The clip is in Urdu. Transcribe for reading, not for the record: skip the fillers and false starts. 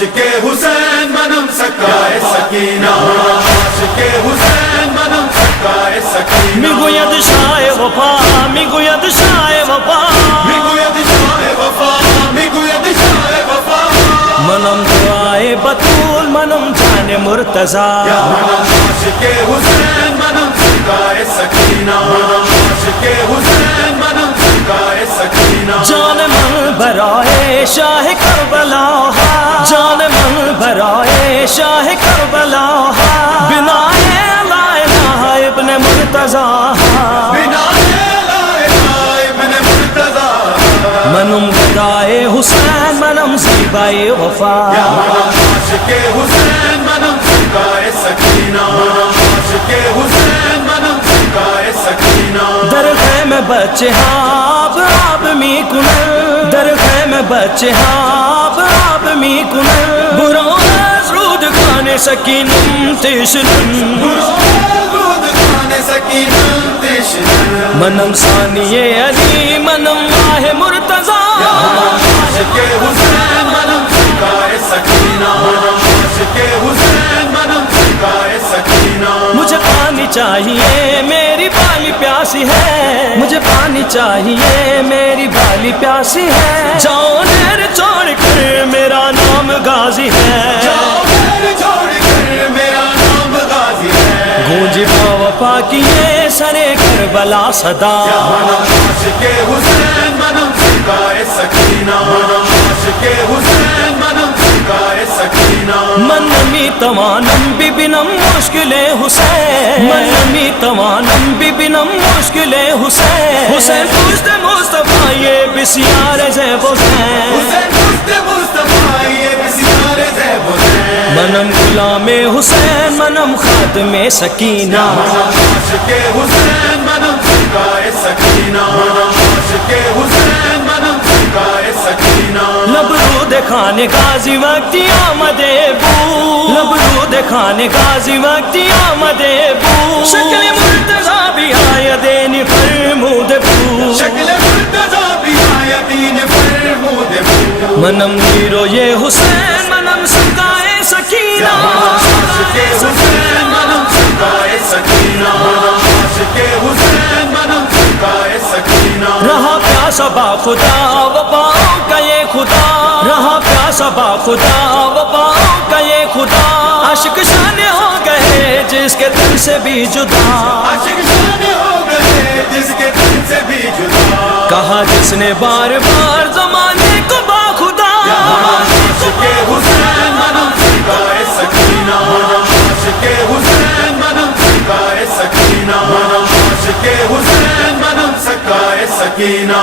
عاشق حسین منم سکای سکینہ عاشق حسین منم سکای سکینہ میگوید شاه وفا میگوید شاه وفا میگوید شاه وفا میگوید شاه وفا منم دعای بطول منم جان مرتضی منم عاشق حسین منم سکای سکینہ عاشق حسین منم سکای سکینہ جان من برائے شاہ کربلا جان من برائے شاہ کربلا بنا لا الہ ابن مرتضی بنا لا الہ ابن مرتضی منم گدائے حسین منم زیبائے وفا منم عاشق حسین منم سکای سکینہ عاشق حسین منم سکای سکینہ در خیم بچے آب آب می کنن در خیم بچے آب آب می کنن برا از رود خانے سکینم تشنن رود خان سکینہ تشنن منم ثانی علی منم ماہ مرتضی عاشق حسین منم سکای سکینہ عاشق حسین منم سکای سکینہ مجھے پانی چاہیے میری بالی پیاسی ہے مجھے پانی چاہیے میری بالی پیاسی ہے جاؤ نہر چھوڑ کر میرا نام غازی ہے چھوڑ کر میرا نام غازی ہے گونجی وفا کی یہ سرے کربلا صدا منم عاشق حسین منم سکای سکینہ عاشق حسین منم سکای سکینہ من نمی توانم ببینم مشکل حسین من نمی توانم ببینم مشکل حسین حسین پشت مصطفیٰ یہ بسیار زیب حسین حسین پشت مصطفیٰ یہ بسیار زیب حسین منم غلام حسین منم خادم سکینہ منم عاشق حسین منم سکای سکینہ عاشق حسین منم سکای سکینہ لبرود خانے غازی وقتی آمد بو لبرود خانے غازی وقتی آمد بو شکل مرتضی بھی آیا دین فرمود بو شکل مرتضی بھی آیا دین فرمود بو منم نیرو یہ حسین منم سکائے سکینہ عاشق حسین منم سکای سکینہ عاشق حسین منم سکای سکینہ رہا پیاسا با خدا وفاؤں کا یہ خدا رہا پیاسا با خدا وفاؤں کا یہ خدا عاشق شانے ہو گئے جس کے دل سے بھی جدا عاشق شانے ہو گئے جس کے دل سے بھی جدا کہا جس نے بار بار زمانے کو با خدا عاشق حسین منم سکای سکینہ عاشق حسین منم سکای سکینہ عاشق حسین منم سکای سکینہ